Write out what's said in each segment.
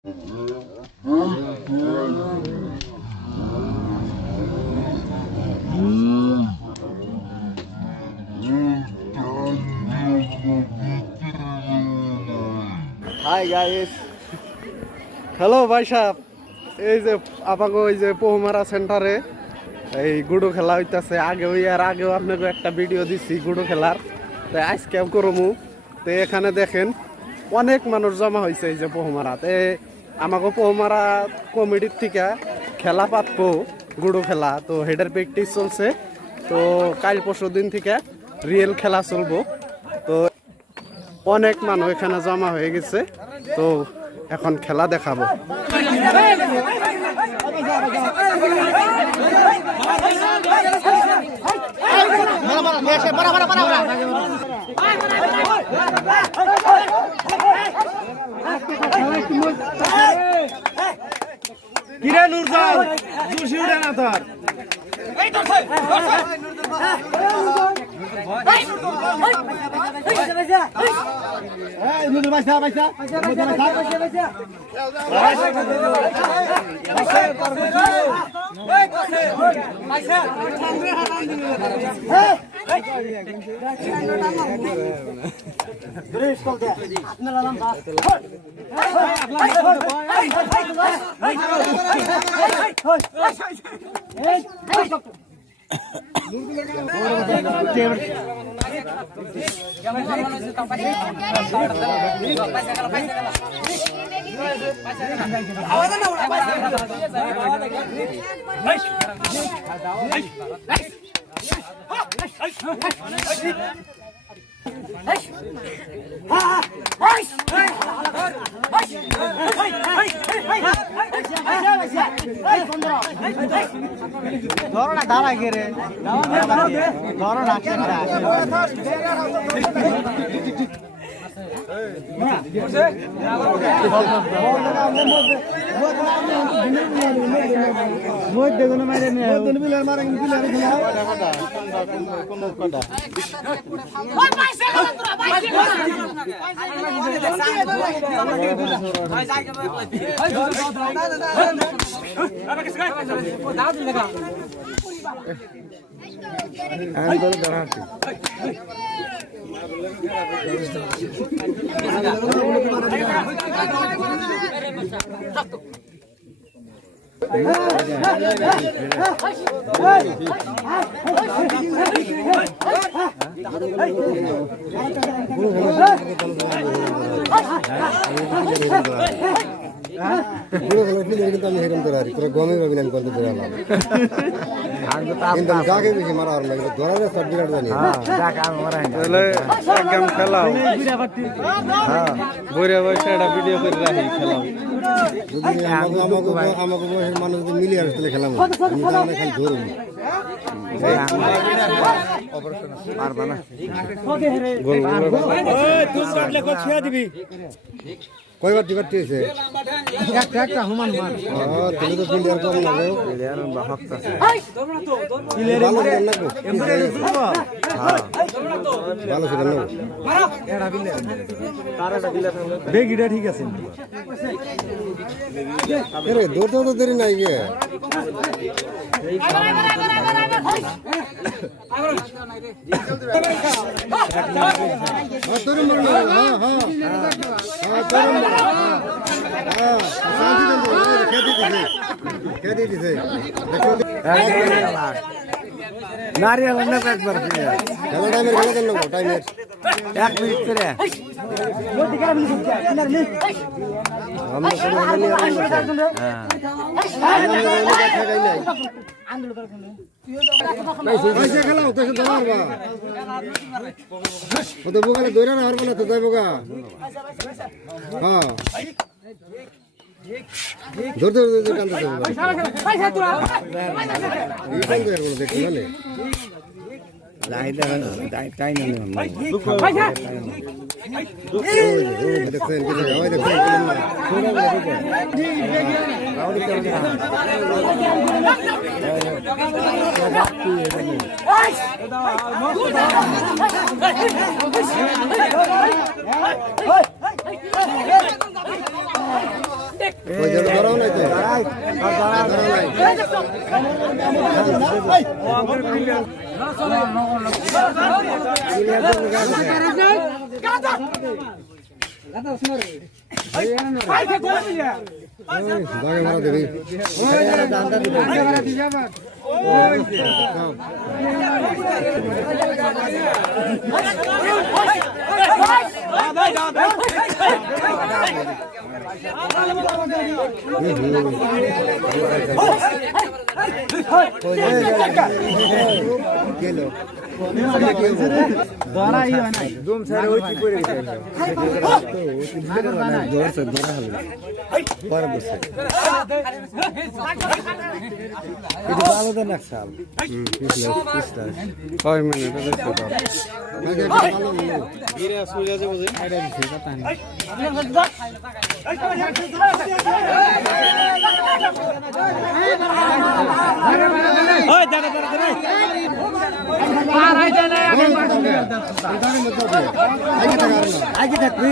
Hi guys, hello ভাই সাহেব। এই যে আমাকে ওই যে পহুমারা সেন্টারে এই গুডো খেলা হইতাছে। আগেও আপনাকে একটা ভিডিও দিছি গুডো খেলার, তাই আজকেও করমু। তো এখানে দেখেন অনেক মানুষ জমা হয়েছে এই যে পহুমারাতে। আমাকে পহুমারা কমিটির থেকে খেলা পাতবো গুডো খেলা, তো হেডার প্র্যাকটিস চলছে। তো কাল পরশু দিন থেকে রিয়েল খেলা চলবো। তো অনেক মানুষ এখানে জমা হয়ে গেছে, তো এখন খেলা দেখাবো। কিরে নুরজাল জুসি উড়ে না তোর ধরনা দাঁড়া গেরে ধরনা কিন্তু আমি হেরম ধরে তোরা গমে পাবি না, আমি করতে ধরে কিন্তু আমি কাকে বেশি মারা আর লাগে ধরার সার্টিফিকেট জানি একদম খেলাও। বইরে বসে একটা ভিডিও করে রাখি খেলাও। যদি আমাকে বয়সের মানুষ যদি মিলিয়ে আসলে খেলাম আমি তাহলে খালি ধরুন পারবা না কয়বার টিকার দিয়েছে একটা হুমান মান তুমি তো প্লেয়ার কম লাগে প্লেয়ার হক আছে ভালো ছিল না বেগিটা ঠিক আছে আরে দৌড়তে তো দেরি নাই গে নারিয়াল অনেক একবার খেলা টাইমের খেলা কেন টাইমের 1 মিনিট করে আমরা কোনো নিয়ে পয়সা খেলাও তো ধরবা কত বোকালে দৌড়া না হারবো না তো যাইবো গা হ্যাঁ ধরতে ধরতে টানতে দেখতে মানে ওই যে ধরাও নাই তো দাগে মারা দেবি গেল কয় মিনিট দেখছো তো আগে থাকবি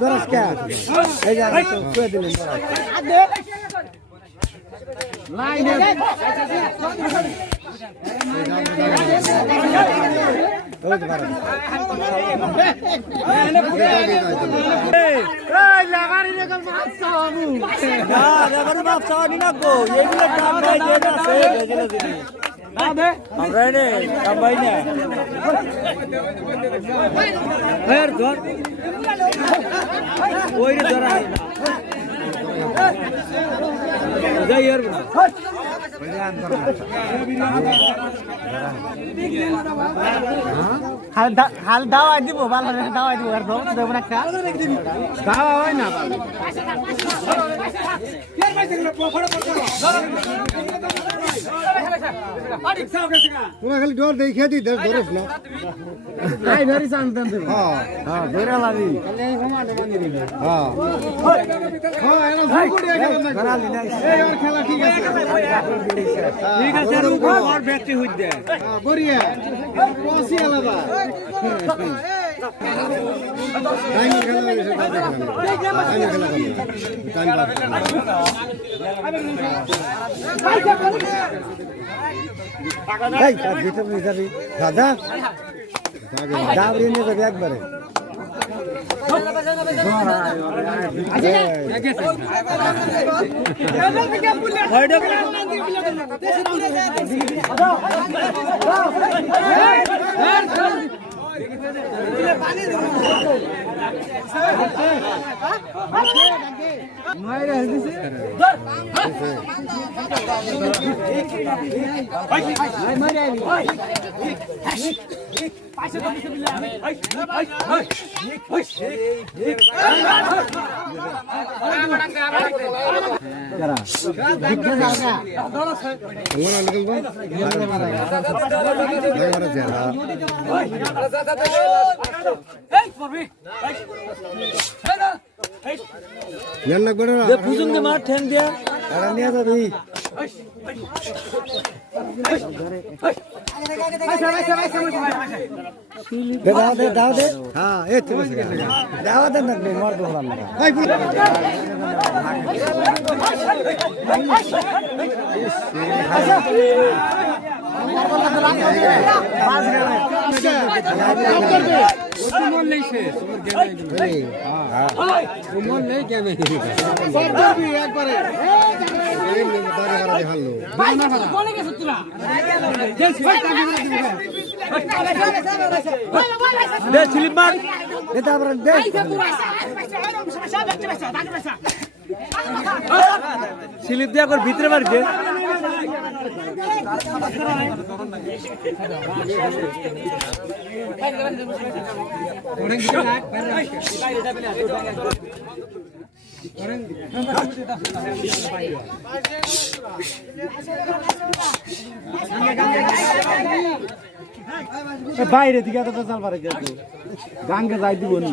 দরস কে এই যে কয়ে দিলেন হাল দাওয়াই দিব ভালো দাওয়াই দিব আর দেব না একটা দাওয়া হয় না তোরা খালি ডর দেখে দি ধরস না আই ধরি জানতেন তুমি হ্যাঁ হ্যাঁ ধরে লাগি হ্যাঁ ধরালি নাই এই আর খেলা ঠিক আছে ঠিক আছে আর ব্যাটারি হই দে বড়িয়া পসি আলাদা টাইম খেলা লাগে টাইম খেলা এই আর ভিতর নিয়ে যাবি দাদা দাবরি নিয়ে যাবি একবারে পুজুনকে মার ঠেন দিয়া নিয়ে যাবি দাও দে হ্যাঁ এই তো দাও দে না মার বললাম না স্লিপ দিয়া কর ভিতরে মার দে বাইরে দিকে এত চাল পারে গাঙ্গে যাই দিব নি